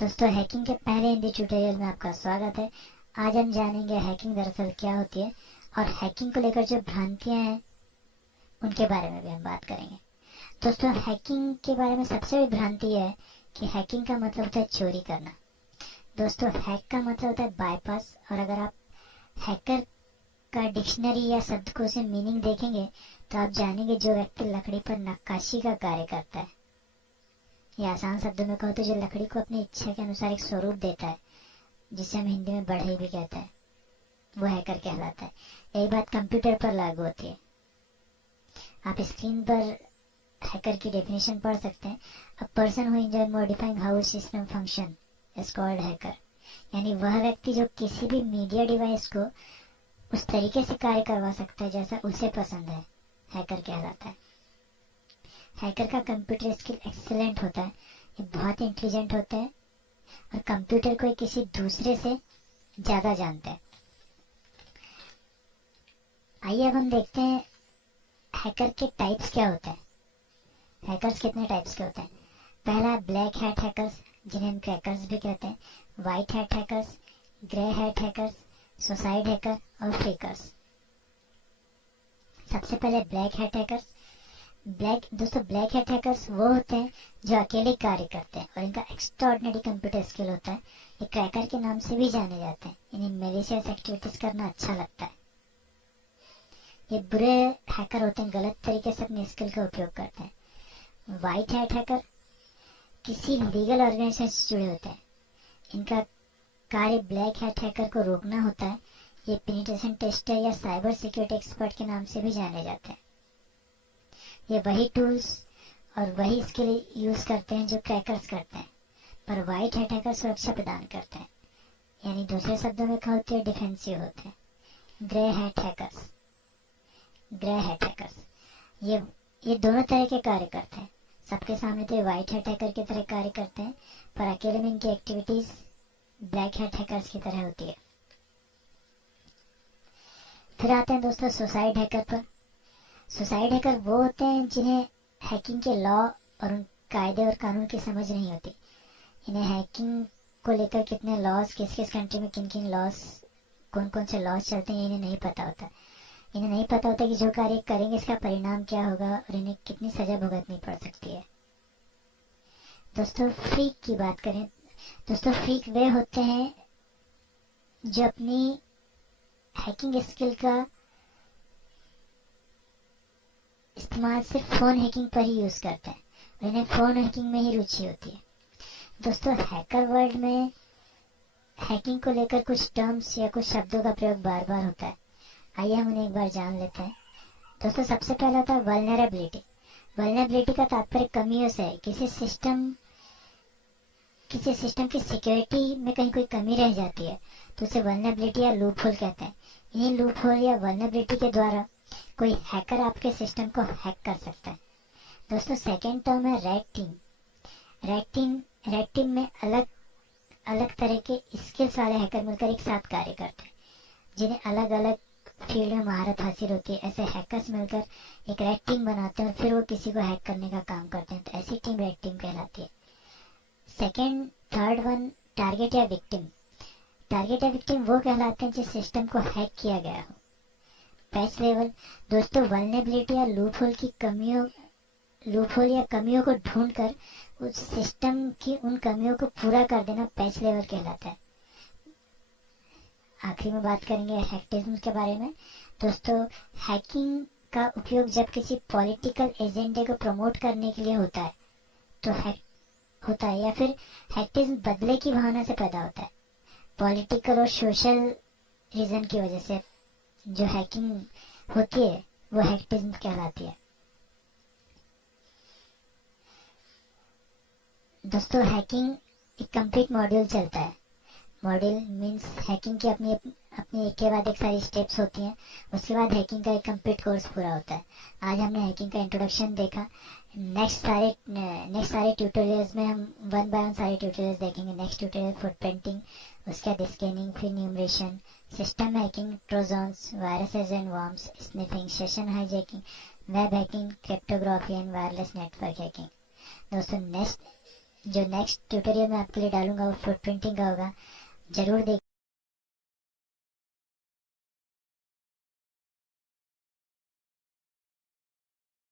दोस्तों, हैकिंग के पहले हिंदी ट्यूटोरियल में आपका स्वागत है। आज हम जानेंगे हैकिंग दरअसल क्या होती है और हैकिंग को लेकर जो भ्रांतियां हैं उनके बारे में भी हम बात करेंगे। दोस्तों, हैकिंग के बारे में सबसे बड़ी भ्रांति है कि हैकिंग का मतलब होता है चोरी करना। दोस्तों, हैक का मतलब होता है बाईपास, और अगर आप हैकर का डिक्शनरी या शब्दकोश से मीनिंग देखेंगे तो आप जानेंगे जो व्यक्ति लकड़ी पर नक्काशी का कार्य करता है, या आसान शब्दों में कहो तो जो लकड़ी को अपनी इच्छा के अनुसार एक स्वरूप देता है, जिसे हम हिंदी में बढ़ई भी कहते हैं, वो हैकर कहलाता है। यही बात कंप्यूटर पर लागू होती है। आप स्क्रीन पर हैकर की डेफिनेशन पढ़ सकते हैं। A person who enjoy modifying how system function is called hacker. यानी वह व्यक्ति जो किसी भी मीडिया डिवाइस को उस तरीके से कार्य करवा सकता है जैसा उसे पसंद है, हैकर कहलाता है। हैकर का कंप्यूटर स्किल एक्सीलेंट होता है, ये बहुत इंटेलिजेंट होते हैं और कंप्यूटर को किसी दूसरे से ज्यादा जानते हैं। आइए अब हम देखते हैं हैकर के टाइप्स क्या होते हैं। हैकर्स कितने टाइप्स के होते हैं। पहला, ब्लैक हैट हैकर्स, जिन्हें हम क्रैकर्स भी कहते हैं। White hat hackers, grey hat hackers, suicide hacker और फेकर्स। सबसे पहले black hat hackers. Black hat hackers वो होते हैं जो अकेले कार्य करते हैं और इनका एक्स्ट्राऑर्डिनरी कंप्यूटर स्किल होता है। ये क्रैकर के नाम से भी जाने जाते हैं। इन्हें मैलिशियस एक्टिविटीज करना अच्छा लगता है। ये बुरे हैकर होते हैं, गलत तरीके से अपनी स्किल का उपयोग करते हैं। व्हाइट हैट हैकर किसी लीगल ऑर्गेनाइजेशन से जुड़े होते हैं। इनका कार्य ब्लैक हैट हैकर को रोकना होता है। ये पेनिट्रेशन टेस्टर या साइबर सिक्योरिटी एक्सपर्ट के नाम से भी जाने जाते हैं। ये वही टूल्स और वही स्किल यूज करते हैं जो क्रैकर्स करते हैं, पर व्हाइट हैट हैकर सुरक्षा प्रदान करते हैं, यानी दूसरे शब्दों में कहा होते हैं डिफेंसिव होते हैं। ग्रे हैट हैकर्स ये दोनों तरह के कार्य करते हैं। सबके सामने तो व्हाइट हैट हैकर की तरह कार्य करते हैं, पर अकेले में इनकी एक्टिविटीज ब्लैक हैट हैकर्स की तरह होती है। फिर आते हैं दोस्तों सुसाइड हैकर पर। सुसाइड हैकर वो होते हैं जिन्हें हैकिंग के लॉ और उन कायदे और कानून की समझ नहीं होती। इन्हें हैकिंग को लेकर कितने लॉस, किस किस कंट्री में किन किन लॉस, कौन कौन से लॉस चलते हैं, इन्हें नहीं पता होता। इन्हें नहीं पता होता कि जो कार्य करेंगे इसका परिणाम क्या होगा और इन्हें कितनी सजा भुगतनी पड़ सकती है। दोस्तों, फ्रीक की बात करें। दोस्तों, फ्रीक वे होते हैं जो अपनी हैकिंग स्किल का इस्तेमाल सिर्फ फोन हैकिंग पर ही यूज करते हैं और इन्हें फोन हैकिंग में ही रुचि होती है। दोस्तों, हैकर वर्ल्ड में हैकिंग को लेकर कुछ टर्म्स या कुछ शब्दों का प्रयोग बार बार होता है। आइए हम उन्हें एक बार जान लेते हैं। दोस्तों, सबसे पहला था वल्नरेबिलिटी। वल्नरेबिलिटी का तात्पर्य कमियों से है। किसी सिस्टम की सिक्योरिटी में कहीं कोई कमी रह जाती है तो उसे वल्नरेबिलिटी या लूप होल कहते हैं। इन्हीं लूप होल या वल्नरेबिलिटी के द्वारा कोई हैकर आपके सिस्टम को हैक कर सकता है। दोस्तों, सेकेंड टर्म है रेड टीम। रेड टीम में अलग अलग तरह के स्किल्स वाले हैकर मिलकर एक साथ कार्य करते हैं, जिन्हें अलग अलग फील्ड में महारत हासिल होती है। ऐसे हैकर्स मिलकर एक रेड टीम बनाते हैं और फिर वो किसी को हैक करने का काम करते हैं, तो ऐसी टीम रेड टीम कहलाती है। थर्ड वन, टारगेट या विक्टिम वो कहलाते हैं जिस सिस्टम को हैक किया गया हो। Patch level. दोस्तों, वल्नरेबिलिटी या लूप होल या कमियों को ढूंढकर उस सिस्टम की उन कमियों को पूरा कर देना पैच लेवल कहलाता है। आखिरी में बात करेंगे हैकिज्म के बारे में। दोस्तों, हैकिंग का उपयोग जब किसी पॉलिटिकल एजेंडे को प्रमोट करने के लिए होता है तो होता है, या फिर हैकिज्म बदले की भावना से पैदा होता है। पॉलिटिकल और सोशल रीजन की वजह से जो हैकिंग होती है वो हैकिज्म कहलाती है। दोस्तों, हैकिंग एक कंप्लीट मॉड्यूल चलता है। मॉड्यूल मींस हैकिंग की अपनी एक के बाद एक सारी स्टेप्स होती हैं। उसके बाद हैकिंग का एक कंप्लीट कोर्स पूरा होता है। आज हमने हैकिंग का इंट्रोडक्शन देखा। नेक्स्ट सारे ट्यूटोरियल्स में हम वन बाय वन सारे ट्यूटोरियल्स देखेंगे। नेक्स्ट ट्यूटोरियल फुटप्रिंटिंग, उसके बाद स्कैनिंग, फिर numeration, system hacking, trojans, viruses and worms, sniffing, session hijacking, web hacking, cryptography and wireless network hacking. दोस्तों, नेक्स्ट जो नेक्स्ट ट्यूटोरियल मैं आपके लिए डालूंगा वो फुटप्रिंटिंग का होगा, जरूर देख